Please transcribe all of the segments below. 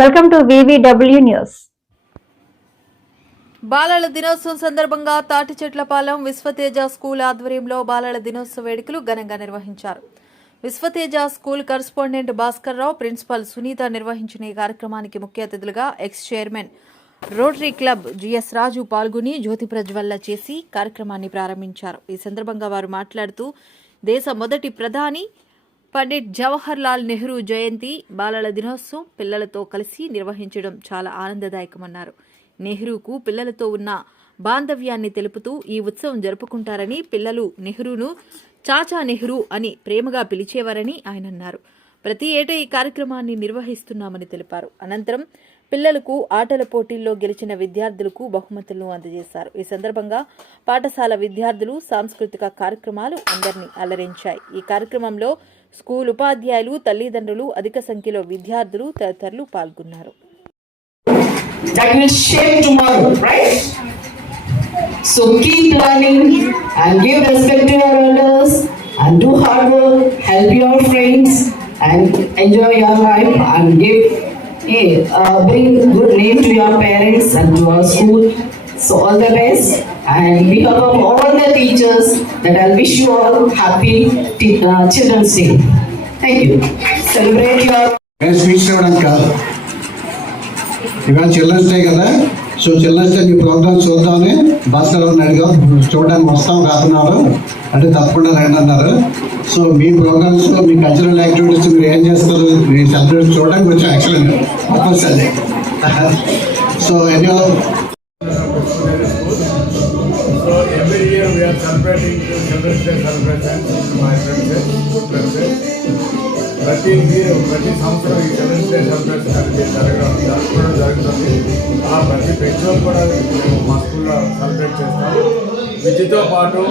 Welcome to VVW news. బాలల దినోత్సవం సందర్భంగా తాటిచెట్లపాలెం విశ్వతేజ స్కూల్ ఆధ్వర్యంలో బాలల దినోత్సవ వేడుకలు ఘనంగా నిర్వహించారు. Vishwateja school correspondent Bhaskar Rao, principal Sunitha నిర్వహించిన ఈ కార్యక్రమానికి ముఖ్య అతిథులుగా ex chairman Rotary club GS Raju పాల్గొని జ్యోతి ప్రజ్వలన చేసి కార్యక్రమాన్ని ప్రారంభించారు. ఈ సందర్భంగా వారు మాట్లాడుతూ దేశ మొదటి ప్రధాని పండిట్ జవహర్ లాల్ నెహ్రూ జయంతి బాలల దినోత్సవం పిల్లలతో కలిసి నిర్వహించడం చాలా ఆనందదాయకమన్నారు. నెహ్రూకు పిల్లలతో ఉన్న బాంధవ్యాన్ని తెలుపుతూ ఈ ఉత్సవం జరుపుకుంటారని, పిల్లలు నెహ్రూను చాచా నెహ్రూ అని ప్రేమగా పిలిచేవారని ఆయన అన్నారు. ప్రతి ఏటా ఈ కార్యక్రమాన్ని నిర్వహిస్తున్నామని తెలిపారు. అనంతరం పిల్లలకు ఆటల పోటీల్లో గెలిచిన విద్యార్థులకు బహుమతులను అందజేశారు. ఈ సందర్భంగా పాఠశాల విద్యార్థులు సాంస్కృతిక కార్యక్రమాలు అందరినీ అలరించాయి. ఈ కార్యక్రమంలో స్కూల్ ఉపాధ్యాయులు, తల్లిదండ్రులు, అధిక సంఖ్యలో విద్యార్థులు తదితరులు పాల్గొన్నారు. That will shape tomorrow, right? So keep learning and give respect to your elders and do hard work, help your friends and enjoy your life and bring good name to your parents and to our school. So all the best, and on behalf of all the teachers that I wish you all happy Children's Day. Thank you. Celebrate your speech ఇవ్వడానికి కాదు, ఇవాళ children's day కదా. So children's day మీ ప్రోగ్రామ్ చూద్దామని భాస్కర్ అడిగా, చూడడానికి వస్తాం కాకున్నారు అంటే తప్పకుండా రండి అన్నారు. సో మీ ప్రోగ్రామ్స్, మీ కల్చరల్ యాక్టివిటీస్ మీరు ఏం చేస్తారు, మీ సెలబ్రేట్ చూడడానికి వచ్చి యాక్చువల్లీ అదే. సో ఎన్నో So every year we are celebrating Children's Day celebrations with my friends, good friends. ప్రతి సంవత్సరం ఈ చిల్డ్రన్స్ డే సెలబ్రేషన్ అనేది జరగడం జరుగుతుంది. ఆ ప్రతి ఫెస్టివల్ కూడా మేము మా స్కూల్లో సెలబ్రేట్ చేస్తాం. విద్యతో పాటు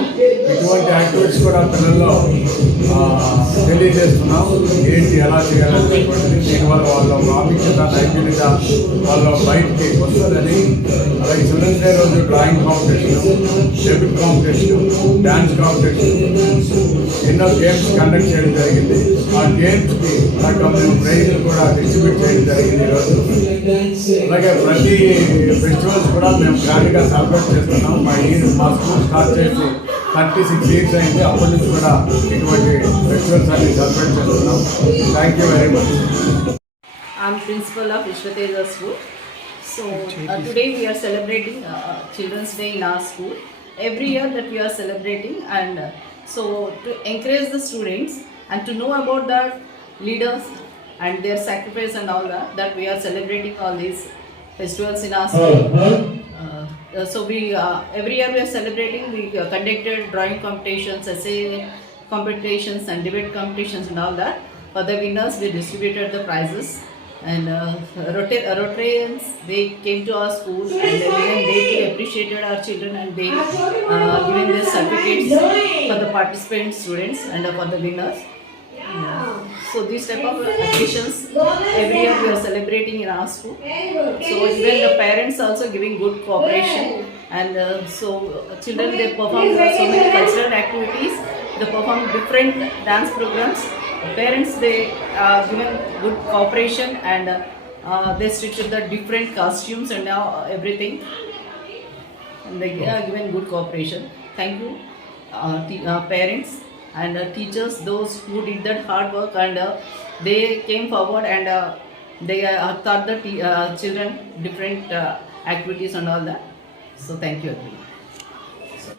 ఇటువంటి యాక్టివిటీస్ కూడా పిల్లల్లో తెలియజేస్తున్నాం. ఏంటి ఎలా చేయాలనేటువంటిది, దీనివల్ల వాళ్ళ ప్రాముఖ్యత, నైపుణ్యత వాళ్ళ బయటికి వస్తుందని. అలాగే చిల్డ్రన్స్ డే రోజు drawing competition, debut competition, dance competition, ఎన్నో గేమ్స్ కండక్ట్ చేయడం జరిగింది. ఆ గేమ్స్కి మేము ప్రైజ్లు కూడా డిస్ట్రిబ్యూట్ చేయడం జరిగింది ఈరోజు. అలాగే ప్రతి ఫెస్టివల్స్ కూడా మేము గ్రాండ్గా సెలబ్రేట్ చేస్తున్నాం. మా స్కూల్ స్టార్ట్ చేసి 36 years అయింది. అప్పటి నుంచి కూడా ఇటువంటి ఫెస్టివల్స్ అన్ని సెలబ్రేట్ చేస్తున్నాం. Thank you very much. I'm principal of Vishwateja School. So today we are celebrating Children's Day in our school. Every year that we are celebrating, and so to encourage the students and to know about the leaders and their sacrifice and all that we are celebrating all these festivals in our school. So we every year we are celebrating. We conducted drawing competitions, essay competitions and debate competitions and all that. For the winners we distributed the prizes, and Rotarians, they came to our school and even they appreciated our children, and they given their certificates for the participant students and for the winners. So these type of occasions every year we are celebrating in our school. So even the parents also giving good cooperation, and so children, they perform so many cultural activities, they perform different dance programs. Parents, they given good cooperation, and they stitched the different costumes and everything, and they given good cooperation. Thank you parents and teachers, those who did that hard work, and they came forward and they taught the children different activities and all that. So thank you everyone.